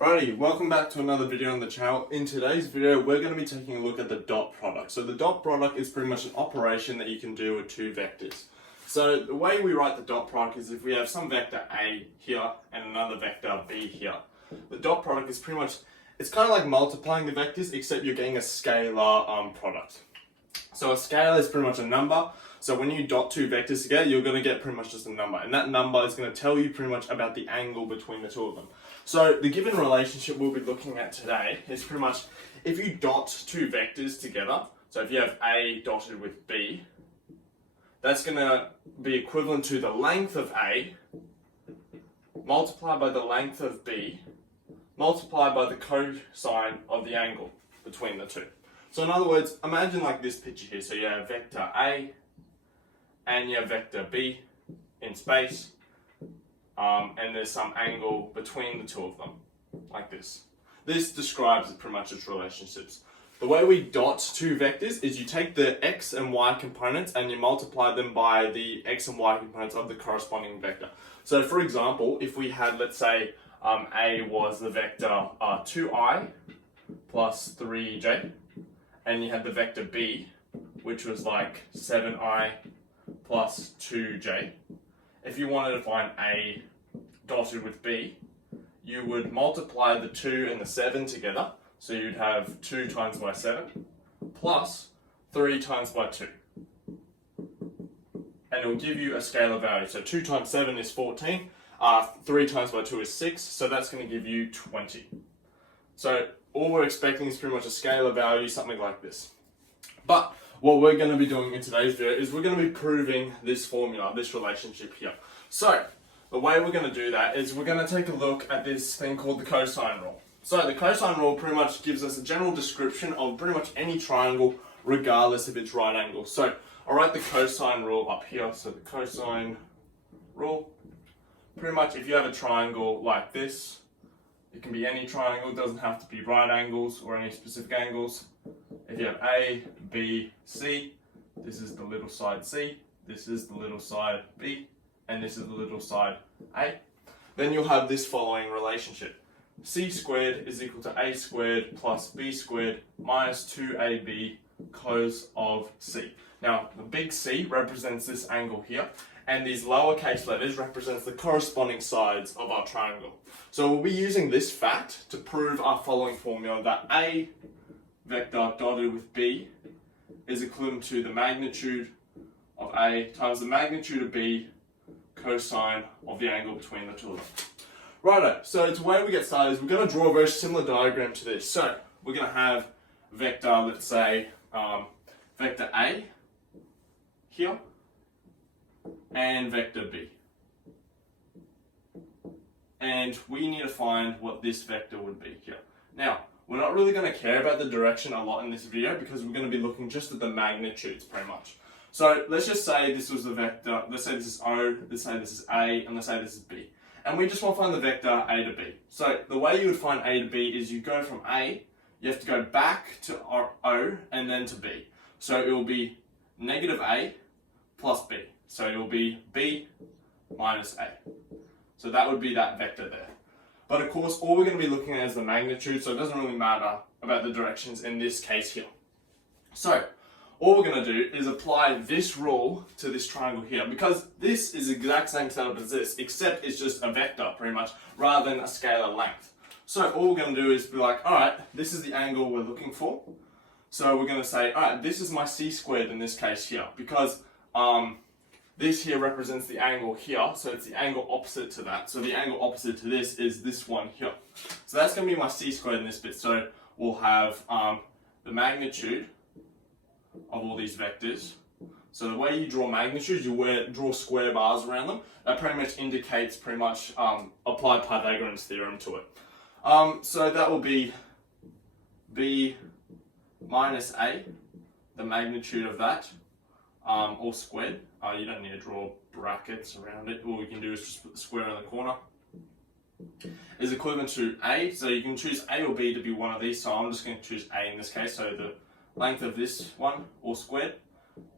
Righty, welcome back to another video on the channel. In today's video, we're going to be taking a look at the dot product. So the dot product is pretty much an operation that you can do with two vectors. So the way we write the dot product is if we have some vector A here and another vector B here. The dot product is pretty much, it's kind of like multiplying the vectors, except you're getting a scalar product. So a scalar is pretty much a number. So when you dot two vectors together, you're going to get pretty much just a number. And that number is going to tell you pretty much about the angle between the two of them. So the given relationship we'll be looking at today is pretty much if you dot two vectors together, so if you have A dotted with B, that's going to be equivalent to the length of A multiplied by the length of B multiplied by the cosine of the angle between the two. So in other words, imagine like this picture here. So you have vector A and you have vector B in space. And there's some angle between the two of them, like this. This describes pretty much its relationships. The way we dot two vectors is you take the x and y components and you multiply them by the x and y components of the corresponding vector. So for example, if we had, let's say, A was the vector 2i plus 3j, and you had the vector B, which was like 7i plus 2j. If you wanted to find A dotted with B, you would multiply the 2 and the 7 together. So you'd have 2 times by 7 plus 3 times by 2. And it will give you a scalar value. So 2 times 7 is 14. 3 times by 2 is 6. So that's going to give you 20. So all we're expecting is pretty much a scalar value, something like this. But what we're going to be doing in today's video is we're going to be proving this formula, this relationship here. So the way we're going to do that is we're going to take a look at this thing called the cosine rule. So the cosine rule pretty much gives us a general description of pretty much any triangle regardless of its right angle. So I'll write the cosine rule up here. So the cosine rule, pretty much if you have a triangle like this, it can be any triangle, it doesn't have to be right angles or any specific angles. If you have A, B, C, this is the little side C, this is the little side B, and this is the little side A, then you'll have this following relationship. C squared is equal to A squared plus B squared minus 2AB cos of C. Now, the big C represents this angle here, and these lowercase letters represents the corresponding sides of our triangle. So we'll be using this fact to prove our following formula that A vector dotted with B is equivalent to the magnitude of A times the magnitude of B cosine of the angle between the two of them. Righto, so the way we get started is we're going to draw a very similar diagram to this. So we're going to have vector, let's say, vector A here and vector B. And we need to find what this vector would be here. Now, we're not really going to care about the direction a lot in this video because we're going to be looking just at the magnitudes pretty much. So let's just say this was the vector, let's say this is O, let's say this is A, and let's say this is B. And we just want to find the vector A to B. So the way you would find A to B is you go from A, you have to go back to O and then to B. So it will be negative A plus B. So it will be B minus A. So that would be that vector there. But of course, all we're going to be looking at is the magnitude, so it doesn't really matter about the directions in this case here. So all we're going to do is apply this rule to this triangle here, because this is the exact same setup as this, except it's just a vector pretty much, rather than a scalar length. So all we're going to do is be like, alright, this is the angle we're looking for. So we're going to say, alright, this is my c squared in this case here, because this here represents the angle here, so it's the angle opposite to that. So the angle opposite to this is this one here. So that's going to be my c squared in this bit. So we'll have the magnitude of all these vectors. So the way you draw magnitudes, you draw square bars around them. That pretty much indicates pretty much applied Pythagorean's theorem to it. So that will be b minus a, the magnitude of that, all squared. You don't need to draw brackets around it. All we can do is just put the square in the corner. Is equivalent to a, so you can choose a or b to be one of these, so I'm just going to choose a in this case, so the length of this one, all squared,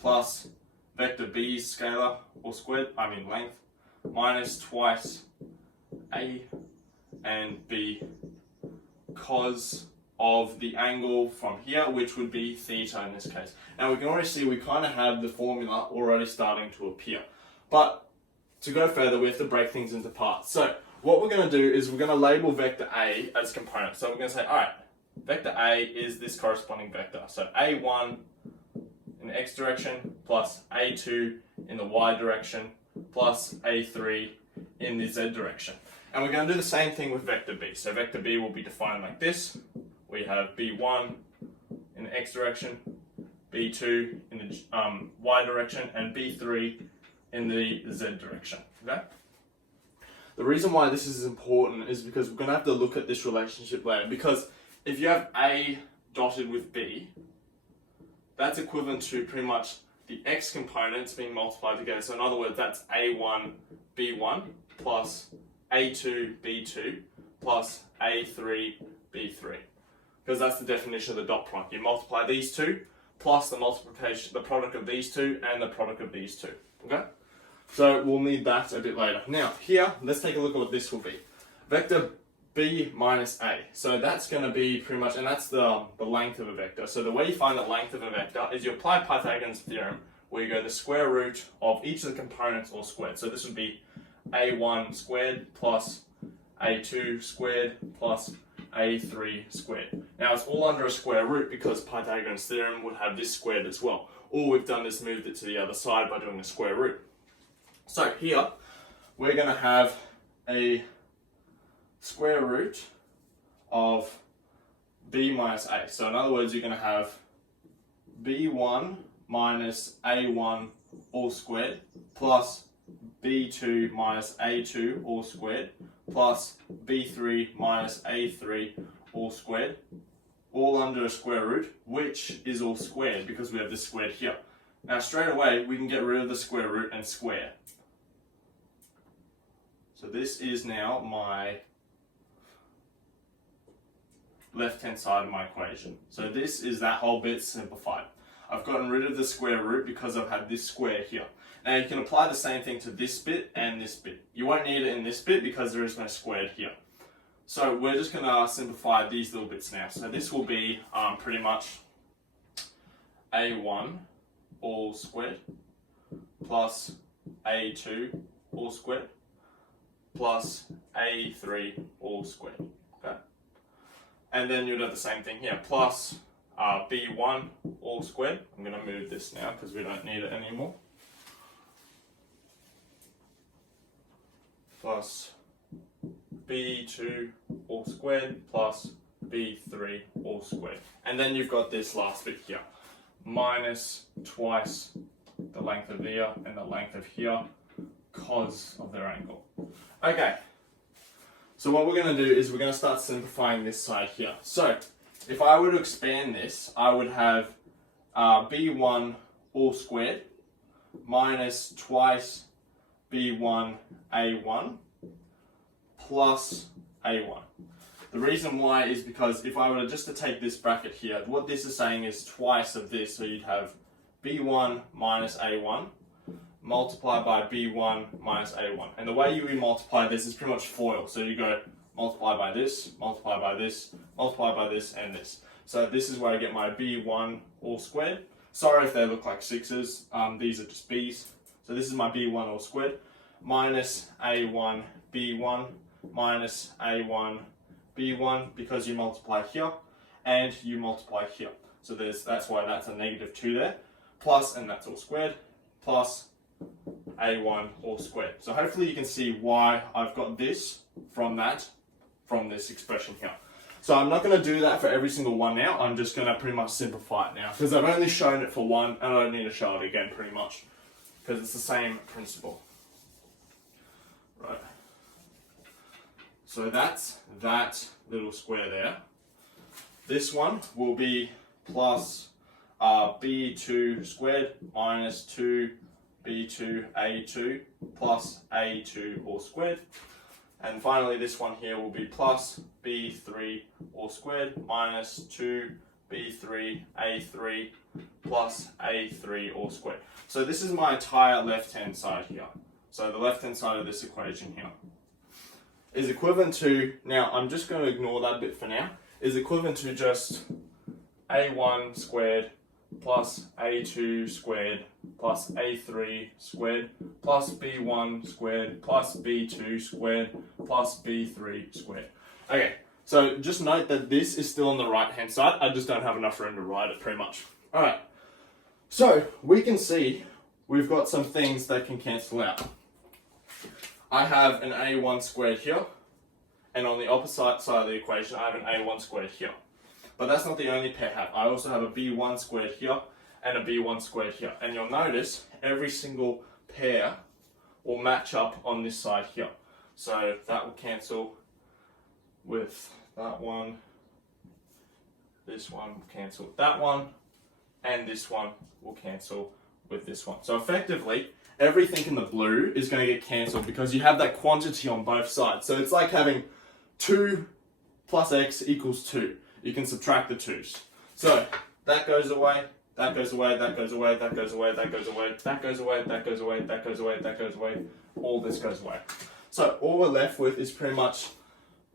plus vector b's scalar, all squared, length, minus twice a and b cos of the angle from here, which would be theta in this case. Now we can already see we kind of have the formula already starting to appear. But to go further, we have to break things into parts. So what we're going to do is we're going to label vector A as component. So we're going to say, all right, vector A is this corresponding vector. So A1 in the x direction plus A2 in the y direction plus A3 in the z direction. And we're going to do the same thing with vector B. So vector B will be defined like this. We have B1 in the x direction, B2 in the y direction, and B3 in the z direction. Okay? The reason why this is important is because we're going to have to look at this relationship later. Because if you have A dotted with B, that's equivalent to pretty much the x components being multiplied together. So in other words, that's A1 B1 plus A2 B2 plus A3 B3. Because that's the definition of the dot product. You multiply these two plus the multiplication, the product of these two and the product of these two. Okay? So we'll need that a bit later. Now here, let's take a look at what this will be. Vector B minus A. So that's going to be pretty much, and that's the length of a vector. So the way you find the length of a vector is you apply Pythagorean's theorem, where you go the square root of each of the components all squared. So this would be A1 squared plus A2 squared plus A3 squared. Now it's all under a square root because Pythagorean's theorem would have this squared as well. All we've done is moved it to the other side by doing a square root. So here, we're going to have a square root of B minus A. So in other words, you're going to have B1 minus A1 all squared plus B2 minus A2 all squared plus B3 minus A3 all squared, all under a square root, which is all squared because we have this squared here. Now straight away, we can get rid of the square root and square. So this is now my left-hand side of my equation. So this is that whole bit simplified. I've gotten rid of the square root because I've had this square here. Now you can apply the same thing to this bit and this bit. You won't need it in this bit because there is no squared here. So we're just going to simplify these little bits now. So this will be pretty much A1 all squared plus A2 all squared plus A3 all squared. Okay? And then you'd have the same thing here, plus B1 all squared. I'm going to move this now because we don't need it anymore. Plus B2 all squared plus B3 all squared. And then you've got this last bit here, minus twice the length of here and the length of here, cos of their angle. Okay, so what we're going to do is we're going to start simplifying this side here. So if I were to expand this, I would have B1 all squared minus twice B1 A1 plus A1. The reason why is because if I were just to take this bracket here, what this is saying is twice of this, so you'd have B1 minus A1 multiplied by B1 minus A1. And the way you multiply this is pretty much FOIL. So you go multiply by this, multiply by this, multiply by this, and this. So this is where I get my B1 all squared. Sorry if they look like sixes, these are just B's. So this is my B1 all squared minus A1 B1 minus A1 B1 because you multiply here and you multiply here. So that's why that's a -2 there. Plus, and that's all squared, plus A1 all squared. So hopefully you can see why I've got this from this expression here. So I'm not going to do that for every single one now. I'm just going to pretty much simplify it now because I've only shown it for one and I don't need to show it again pretty much because it's the same principle. Right. So that's that little square there. This one will be plus B2 squared minus 2 B2 A2 plus A2 all squared. And finally this one here will be plus B3 all squared minus 2 B3 A3 plus A3 all squared. So this is my entire left-hand side here. So the left-hand side of this equation here is equivalent to, now I'm just going to ignore that bit for now, is equivalent to just a1 squared plus a2 squared plus a3 squared plus b1 squared plus b2 squared plus b3 squared. Okay, so just note that this is still on the right hand side. I just don't have enough room to write it pretty much. Alright, so we can see we've got some things that can cancel out. I have an a1 squared here, and on the opposite side of the equation I have an a1 squared here. But that's not the only pair I have. I also have a b1 squared here and a b1 squared here. And you'll notice every single pair will match up on this side here. So that will cancel with that one, this one will cancel with that one, and this one will cancel with this one. So effectively, everything in the blue is going to get cancelled because you have that quantity on both sides. So it's like having 2 plus x equals 2. You can subtract the 2's. So that goes away, that goes away, that goes away, that goes away, that goes away, that goes away, that goes away, that goes away, that goes away, all this goes away. So all we're left with is pretty much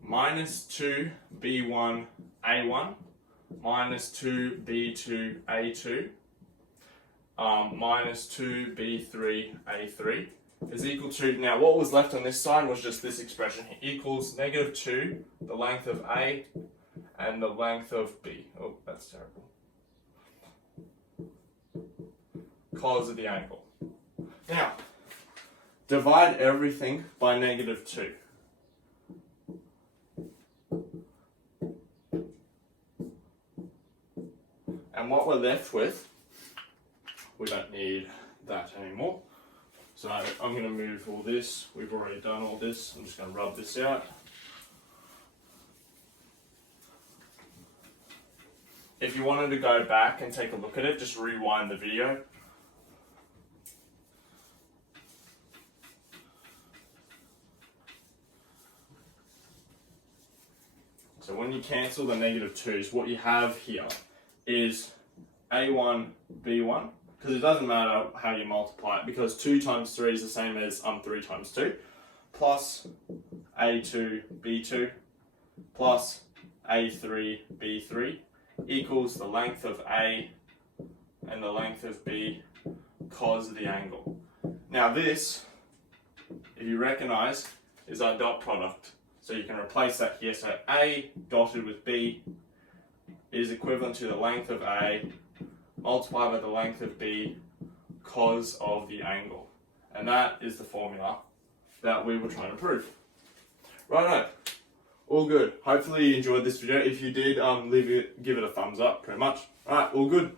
minus 2 b1 a1 minus 2 b2 a2 minus 2 b3 a3 is equal to, now what was left on this side was just this expression here, equals negative 2, the length of a, and the length of b. Oh, that's terrible. Cos of the angle. Now, divide everything by negative 2. And what we're left with, we don't need that anymore. So I'm going to move all this. We've already done all this. I'm just going to rub this out. If you wanted to go back and take a look at it, just rewind the video. So when you cancel the negative 2's, what you have here is a1, b1, because it doesn't matter how you multiply it, because 2 times 3 is the same as 3 times 2, plus a2, b2, plus a3, b3, equals the length of A and the length of B cos of the angle. Now this, if you recognise, is our dot product. So you can replace that here. So A dotted with B is equivalent to the length of A multiplied by the length of B cos of the angle. And that is the formula that we were trying to prove. Righto. All good. Hopefully you enjoyed this video. If you did, give it a thumbs up, pretty much. Alright, all good.